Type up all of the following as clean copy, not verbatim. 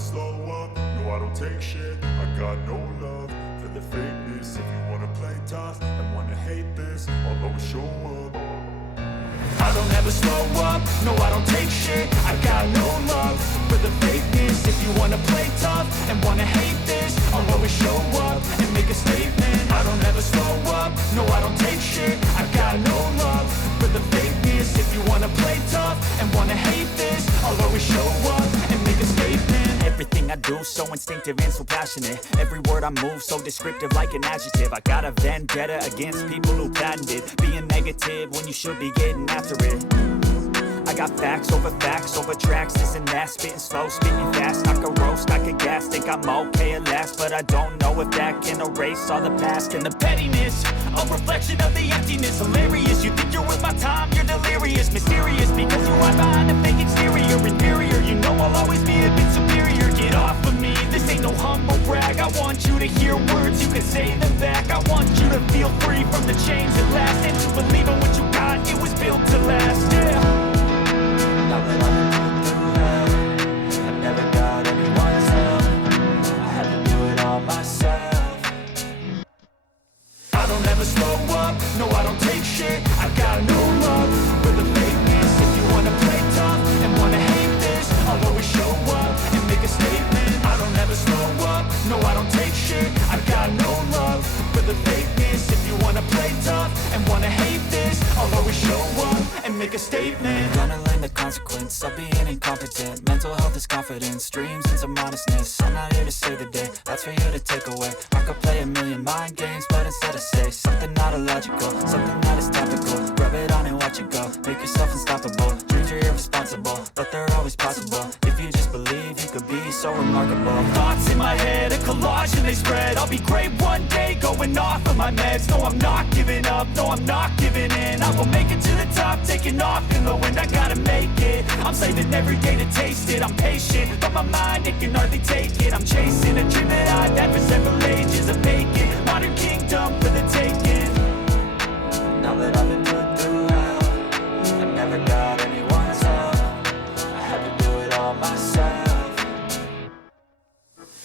slow up, no I don't take shit. I got no love for the fakeness. If you wanna play tough and wanna hate this, I'll always show up. I don't ever slow up, no I don't take shit. I got no love for the fakeness. If you wanna play tough and wanna hate this, I'll always show up and make a statement. I don't ever slow up, no I don't take shit. I got no love for the fakeness. If you wanna play tough and wanna hate this, I'll always show up and make a statement. Everything I do so instinctive and so passionate. Every word I move so descriptive like an adjective. I got a vendetta against people who patented being negative when you should be getting after it. I got facts over tracks, this and that. Spitting slow, spitting fast, I could roast, I could gas. Think I'm okay at last, but I don't know if that can erase all the past. And the pettiness, a reflection of the emptiness. Hilarious, you think you're worth my time, you're delirious. Mysterious, because you hide behind a fake exterior. Inferior, you know I'll always be a bit superior. Get off of me, this ain't no humble brag. I want you to hear words, you can say them back. I want you to feel free from the chains that last, and to believe in what you got, it was built to last, yeah. Now that I've been through hell, I've never got anyone's help. I had to do it all myself. I don't ever slow up, no I don't take shit. I got no love for the fakeness. If you wanna play tough and wanna hate this, I'll always show up and make a statement. I don't ever slow up, no I don't take shit. I got no love for the fakeness. If you wanna play tough and wanna hate this, I'll always show up and make a statement. Gonna learn the consequence of being incompetent. Mental health is confidence, dreams and some honestness. I'm not here to save the day, that's for you to take away. I could play a million mind games, but instead I say something not illogical, something that is topical. Rub it on and watch it go, make yourself unstoppable. Dreams are irresponsible, but they're always possible. If you just believe, you could be so remarkable. Thoughts in my head, a collage and they spread. I'll be great one day, going off of my meds. No, I'm not giving up, no, I'm not giving in. I will make it to the top, taking off in the wind. I gotta make it, I'm saving every day to taste it. I'm patient, but my mind, it can hardly take it. I'm chasing a dream that I've had for several ages. A vacant, modern kingdom for the taking. Now that I've been put through hell, I never got anyone's help. I had to do it all myself.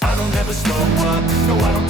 I don't ever slow up, no I don't